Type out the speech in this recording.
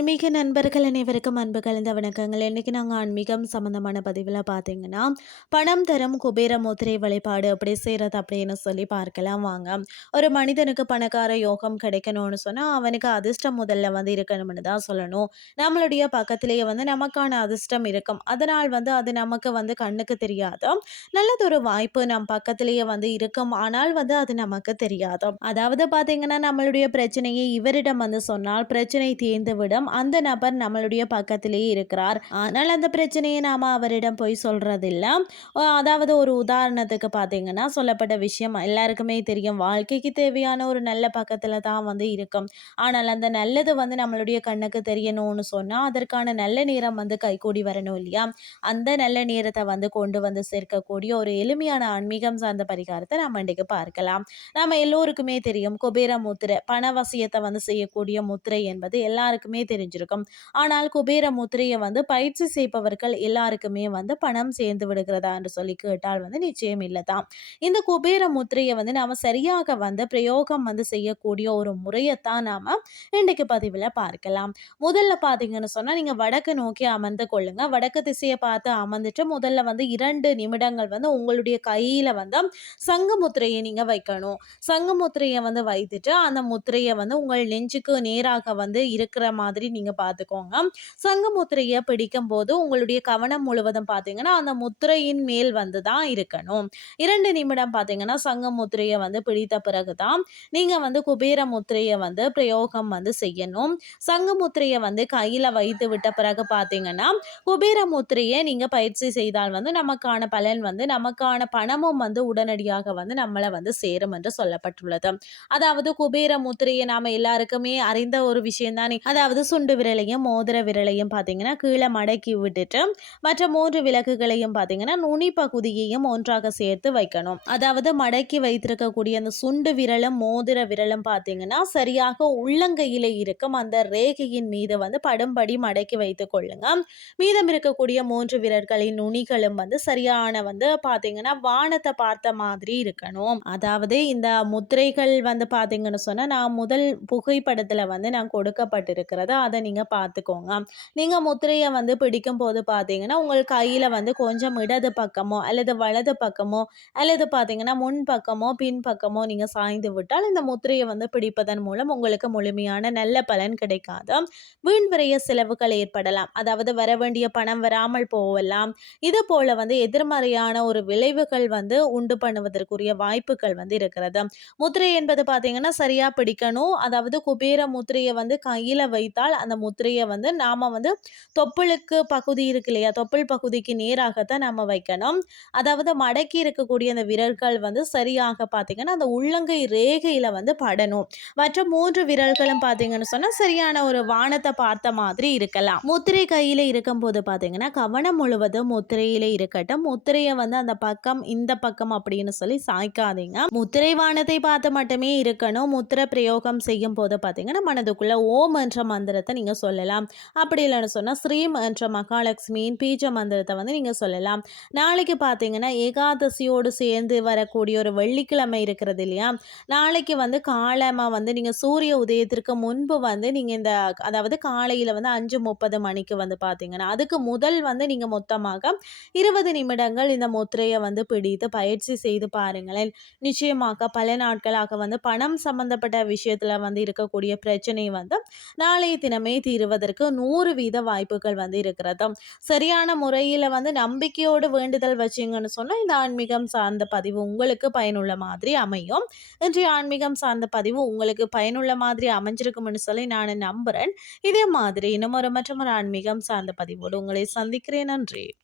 ஆன்மீக நண்பர்கள் அனைவருக்கும் அன்பு கலந்த வணக்கங்கள். இன்றைக்கி நாங்கள் ஆன்மீகம் சம்மந்தமான பதிவில் பார்த்தீங்கன்னா பணம் தரும் குபேர முத்திரை வழிபாடு அப்படி செய்கிறது அப்படின்னு சொல்லி பார்க்கலாம். வாங்க. ஒரு மனிதனுக்கு பணக்கார யோகம் கிடைக்கணும்னு சொன்னால் அவனுக்கு அதிர்ஷ்டம் முதல்ல வந்து இருக்கணும்னு தான் சொல்லணும். நம்மளுடைய பக்கத்திலேயே வந்து நமக்கான அதிர்ஷ்டம் இருக்கும். அதனால் வந்து அது நமக்கு வந்து கண்ணுக்கு தெரியாது நல்லதொரு வாய்ப்பு நம் பக்கத்திலேயே வந்து இருக்கும். ஆனால் வந்து அது நமக்கு தெரியாது. அதாவது பார்த்தீங்கன்னா நம்மளுடைய பிரச்சனையை இவரிடம் வந்து சொன்னால் பிரச்சனை தீர்ந்து விடும் அந்த நபர் நம்மளுடைய பக்கத்திலேயே இருக்கிறார். ஆனால் அந்த பிரச்சனையை நாம் அவரிடம் போய் சொல்கிறதில்ல அதாவது ஒரு உதாரணத்துக்கு பார்த்தீங்கன்னா சொல்லப்பட்ட விஷயம் எல்லாருக்குமே தெரியும். வாழ்க்கைக்கு தேவையான ஒரு நல்ல பக்கத்தில் தான் வந்து இருக்கும். ஆனால் அந்த நல்லது வந்து நம்மளுடைய கண்ணுக்கு தெரியணும்னு சொன்னால் அதற்கான நல்ல நேரம் வந்து கைகூடி வரணும் இல்லையா? அந்த நல்ல நேரத்தை வந்து கொண்டு வந்து சேர்க்கக்கூடிய ஒரு எளிமையான ஆன்மீகம் சார்ந்த பரிகாரத்தை நம்ம இன்றைக்கு பார்க்கலாம். நம்ம எல்லோருக்குமே தெரியும் குபேர முத்திரை பணவசியத்தை வந்து செய்யக்கூடிய முத்திரை என்பது எல்லாருக்குமே தெரியும். தெரிஞ்சிருக்கும். ஆனால் குபேர முத்திரையை வந்து பயிற்சி செய்பவர்கள் எல்லாருக்குமே வந்து பணம் சேர்ந்து விடுகிறதா என்று சொல்லி கேட்டால் வந்து நிச்சயம் இல்லைதான். இந்த குபேர முத்திரையை வந்து நாம் சரியாக வந்து பிரயோகம் வந்து செய்யக்கூடிய ஒரு முறையைத்தான் நாம் இன்றைக்கு பதிவில் பார்க்கலாம். முதல்ல பார்த்தீங்கன்னு சொன்னால் நீங்கள் வடக்கு நோக்கி அமர்ந்து கொள்ளுங்க. வடக்கு திசையை பார்த்து அமர்ந்துட்டு முதல்ல வந்து இரண்டு நிமிடங்கள் வந்து உங்களுடைய கையில் வந்து சங்க முத்திரையை நீங்கள் வைக்கணும். சங்க முத்திரையை வந்து வைத்துட்டு அந்த முத்திரையை வந்து உங்கள் நெஞ்சுக்கு நேராக வந்து இருக்கிற மாதிரி நீங்கள் பார்த்துக்கோங்க சங்க முத்திரையை பிடிக்கும் போது உங்களுடைய கவனம் முழுவதும் பார்த்தீங்கன்னா அந்த முத்திரையின் மேல் வந்து தான் இருக்கணும். இரண்டு நிமிடம் பார்த்தீங்கன்னா சங்க முத்திரையை வந்து பிடித்த பிறகு தான் நீங்கள் வந்து குபேர முத்திரையை வந்து பிரயோகம் வந்து செய்யணும். சங்க முத்திரையை வந்து கையில் வைத்து விட்ட பிறகு பார்த்தீங்கன்னா குபேர முத்திரையை நீங்கள் பயிற்சி செய்தால் வந்து நமக்கான பலன் வந்து நமக்கான பணமும் வந்து உடனடியாக வந்து நம்மளை வந்து சேரும் என்று சொல்லப்பட்டுள்ளது. அதாவது குபேர முத்திரையை நாம் எல்லாருக்குமே அறிந்த ஒரு விஷயம் தானே அதாவது அதாவது சுண்டு விரலையும் மோதிர விரலையும் பார்த்தீங்கன்னா கீழே மடக்கி விட்டுட்டு மற்ற மூன்று விளக்குகளையும் பார்த்தீங்கன்னா நுனி பகுதியையும் ஒன்றாக சேர்த்து வைக்கணும். அதாவது மடக்கி வைத்திருக்கக்கூடிய அந்த சுண்டு விரலும் மோதிர விரலும் பார்த்தீங்கன்னா சரியாக உள்ளங்கையில் இருக்கும் அந்த ரேகையின் மீது வந்து படும்படி மடக்கி வைத்துக் கொள்ளுங்க. மீதம் இருக்கக்கூடிய மூன்று விரல்களின் நுனிகளும் வந்து சரியான வந்து பார்த்தீங்கன்னா வானத்தை பார்த்த மாதிரி இருக்கணும். அதாவது இந்த முத்திரைகள் வந்து பார்த்தீங்கன்னு சொன்னால் நான் முதல் புகைப்படத்தில் வந்து நான் கொடுக்கப்பட்டிருக்கிறது. அதை நீங்கள் பார்த்துக்கோங்க. நீங்கள் முத்திரையை வந்து பிடிக்கும் போது பார்த்தீங்கன்னா உங்கள் கையில் வந்து கொஞ்சம் இடது பக்கமோ அல்லது வலது பக்கமோ அல்லது பார்த்தீங்கன்னா முன் பக்கமோ பின் பக்கமோ நீங்கள் சாய்ந்து விட்டால் இந்த முத்திரையை வந்து பிடிப்பதன் மூலம் உங்களுக்கு முழுமையான நல்ல பலன் கிடைக்காது. வீண் விரைய செலவுகள் ஏற்படலாம். அதாவது வர வேண்டிய பணம் வராமல் போகலாம் இது போல வந்து எதிர்மறையான ஒரு விளைவுகள் வந்து உண்டு பண்ணுவதற்குரிய வாய்ப்புகள் வந்து இருக்கிறது. முத்திரை என்பது பார்த்தீங்கன்னா சரியாக பிடிக்கணும். அதாவது குபேர முத்திரையை வந்து கையில் வைத்தால் அந்த முத்திரையை வந்து நாம் வந்து தொப்புளுக்கு பகுதி இருக்கு இல்லையா? தொப்புள் பகுதிக்கு நேராகத்தான் நம்ம வைக்கணும். அதாவது மடக்கி இருக்கக்கூடிய அந்த விரல்கள் வந்து சரியாக பார்த்தீங்கன்னா அந்த உள்ளங்கை ரேகையில் வந்து படணும். மற்ற மூன்று விரல்களும் பார்த்தீங்கன்னு சொன்னால் சரியான ஒரு வானத்தை பார்த்த மாதிரி இருக்கலாம். முத்திரை கையில் இருக்கும்போது பார்த்தீங்கன்னா கவனம் முழுவதும் முத்திரையில் இருக்கட்டும். முத்திரையை வந்து அந்த பக்கம் இந்த பக்கம் அப்படின்னு சொல்லி சாய்க்காதீங்க. முத்திரை வானத்தை பார்த்து மட்டுமே இருக்கணும். முத்திரை பிரயோகம் செய்யும் போது பார்த்தீங்கன்னா மனதுக்குள்ள ஓம் என்ற மந்திரத்தை நீங்கள் சொல்லலாம். அப்படி இல்லைன்னு சொன்னால் ஸ்ரீம் என்ற மகாலட்சுமியின் பீஜ மந்திரத்தை வந்து நீங்கள் சொல்லலாம். நாளைக்கு பார்த்தீங்கன்னா ஏகாதசியோடு சேர்ந்து வரக்கூடிய ஒரு வெள்ளிக்கிழமை இருக்கிறது இல்லையா? நாளைக்கு வந்து காலமாக வந்து நீங்கள் சூரிய உதயத்திற்கு முன்பு வந்து நீங்கள் இந்த அதாவது காலையில் வந்து அஞ்சு முப்பது மணிக்கு வந்து பார்த்தீங்கன்னா அதுக்கு முதல் வந்து நீங்கள் மொத்தமாக இருபது நிமிடங்கள் இந்த முத்திரையை வந்து பிடித்து பயிற்சி செய்து பாருங்களேன். நிச்சயமாக பல நாட்களாக வந்து பணம் சம்பந்தப்பட்ட விஷயத்தில் வந்து இருக்கக்கூடிய பிரச்சனை வந்து நாளைய தினம் தீருவதற்கு நூறு வீத வாய்ப்புகள் வந்து இருக்கிறது. சரியான முறையில் வந்து நம்பிக்கையோடு வேண்டுதல் வச்சிங்கன்னு சொன்னால் இந்த ஆன்மீகம் சார்ந்த பதிவு உங்களுக்கு பயனுள்ள மாதிரி அமையும். இன்றைய ஆன்மீகம் சார்ந்த பதிவு உங்களுக்கு பயனுள்ள மாதிரி அமைஞ்சிருக்கும்னு சொல்லி நான் நம்புகிறேன் இதே மாதிரி இன்னும் ஒரு மற்றும் ஒரு ஆன்மீகம் சார்ந்த பதிவோடு உங்களை சந்திக்கிறேன். நன்றி.